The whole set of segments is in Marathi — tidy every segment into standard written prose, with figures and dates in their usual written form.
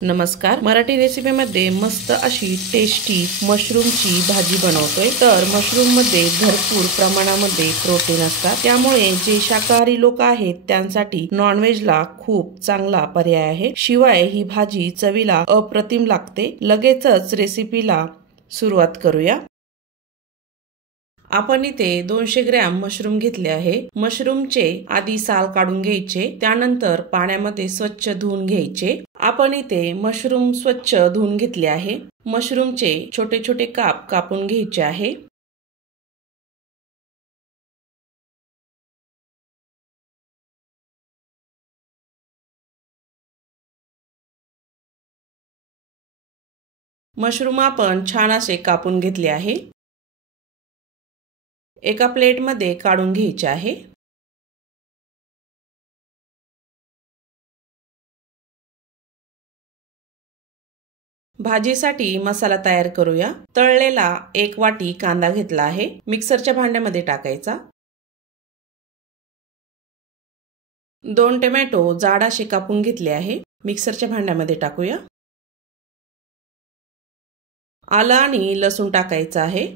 नमस्कार, मराठी रेसिपी मध्ये मस्त अशी टेस्टी मशरूमची भाजी बनवतोय। तर मशरूम मध्ये भरपूर प्रमाणामध्ये प्रोटीन असतात, त्यामुळे जे शाकाहारी लोक आहेत त्यांसाठी नॉनव्हेजला खूप चांगला पर्याय आहे। शिवाय ही भाजी चवीला अप्रतिम लागते। लगेचच रेसिपीला सुरुवात करूया। आपण इथे 200 ग्रॅम मशरूम घेतले आहे। मशरूमचे आधी साल काढून घ्यायचे, त्यानंतर पाण्यामध्ये स्वच्छ धुवून घ्यायचे। आपण इथे मशरूम स्वच्छ धुवून घेतले आहे। मशरूमचे छोटे छोटे काप कापून घ्यायचे आहे। मशरूम आपण छान असे कापून घेतले आहे। एका प्लेट मध्ये काढून घ्यायचे आहे। भाजीसाठी मसाला तयार करूया। तळलेला 1 वाटी कांदा घेतला आहे, मिक्सरच्या भांड्यामध्ये टाकायचा। 2 टोमॅटो जाड असे कापून घेतले आहे, मिक्सरच्या भांड्यामध्ये टाकूया। आलं आणि लसूण टाकायचं आहे।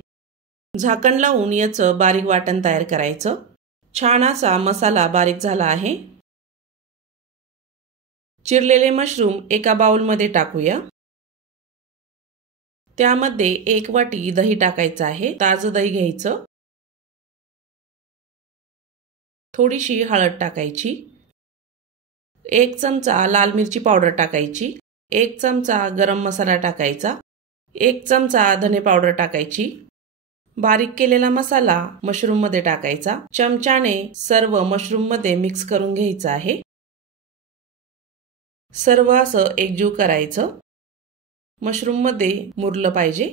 झाकण लावून याचं बारीक वाटण तयार करायचं। छान असा मसाला बारीक झाला आहे। चिरलेले मशरूम एका बाउल मध्ये टाकूया। त्यामध्ये 1 वाटी दही टाकायचं आहे, ताजं दही घ्यायचं। थोडीशी हळद टाकायची। 1 चमचा लाल मिरची पावडर टाकायची। 1 चमचा गरम मसाला टाकायचा। 1 चमचा धने पावडर टाकायची। बारीक केलेला मसाला मशरूम मध्ये टाकायचा। चमच्याने सर्व मशरूम मध्ये मिक्स करून घ्यायचं आहे। सर्व असं एकजीव करायचं, मशरूम मध्ये मुरलं पाहिजे।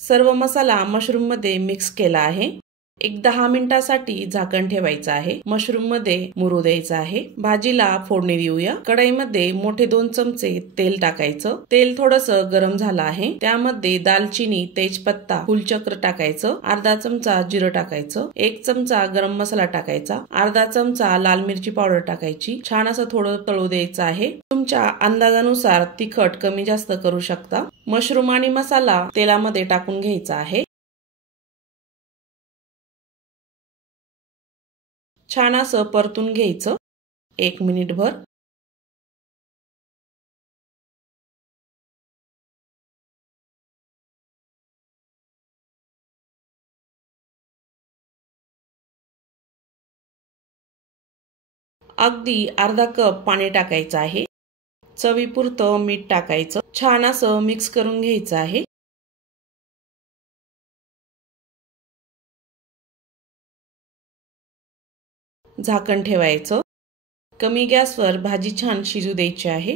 सर्व मसाला मशरूम मध्ये मिक्स केला आहे। एक 10 मिनिटांसाठी झाकण ठेवायचं आहे। मशरूम मध्ये मुरू द्यायचं आहे। भाजीला फोडणी देऊया। कढईमध्ये मोठे 2 चमचे तेल टाकायचं। तेल थोडंसं गरम झालं आहे, त्यामध्ये दालचिनी, तेजपत्ता, फुलचक्र टाकायचं। अर्धा चमचा जिरं टाकायचं। 1 चमचा गरम मसाला टाकायचा। अर्धा चमचा लाल मिरची पावडर टाकायची। छान असं थोडं तळू द्यायचं आहे। तुमच्या अंदाजानुसार तिखट कमी जास्त करू शकता। मशरूम आणि मसाला तेलामध्ये टाकून घ्यायचा आहे। छान असं परतून घ्यायचं 1 मिनिटभर। अगदी अर्धा कप पाणी टाकायचं आहे। चवीपुरतं मीठ टाकायचं। छान असं मिक्स करून घ्यायचं आहे। झाकण ठेवायचं। कमी गॅसवर भाजी छान शिजू द्यायची आहे।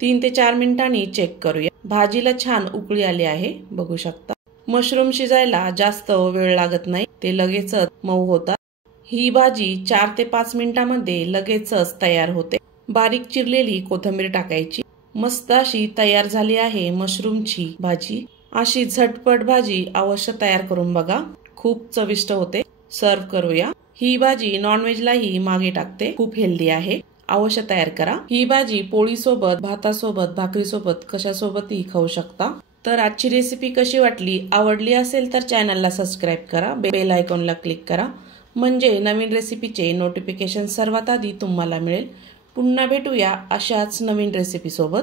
3 ते 4 मिनिटांनी चेक करूया। भाजीला छान उकळी आली आहे, बघू शकता। मशरूम शिजायला जास्त वेळ लागत नाही, ते लगेचच मऊ होतात। ही भाजी 4 ते 5 मिनिटांमध्ये लगेचच तयार होते। बारीक चिरलेली कोथिंबीर टाकायची। मस्त अशी तयार झाली आहे मशरूमची भाजी। अशी झटपट भाजी अवश्य तयार करून बघा, खूप चविष्ट होते। सर्व करूया। ही भाजी नॉनव्हेजलाही मागे टाकते, खूप हेल्दी आहे। अवश्य तयार करा। ही भाजी पोळी सोबत, भातासोबत, भाकरी सोबत कशासोबतही खाऊ शकता। तर आजची रेसिपी कशी वाटली? आवडली असेल तर चॅनलला सबस्क्राईब करा, बेल आयकॉनला क्लिक करा, म्हणजे नवीन रेसिपीचे नोटिफिकेशन सर्वात आधी तुम्हाला मिळेल। पुन्हा भेटूया अशाच नवीन रेसिपी सोबत।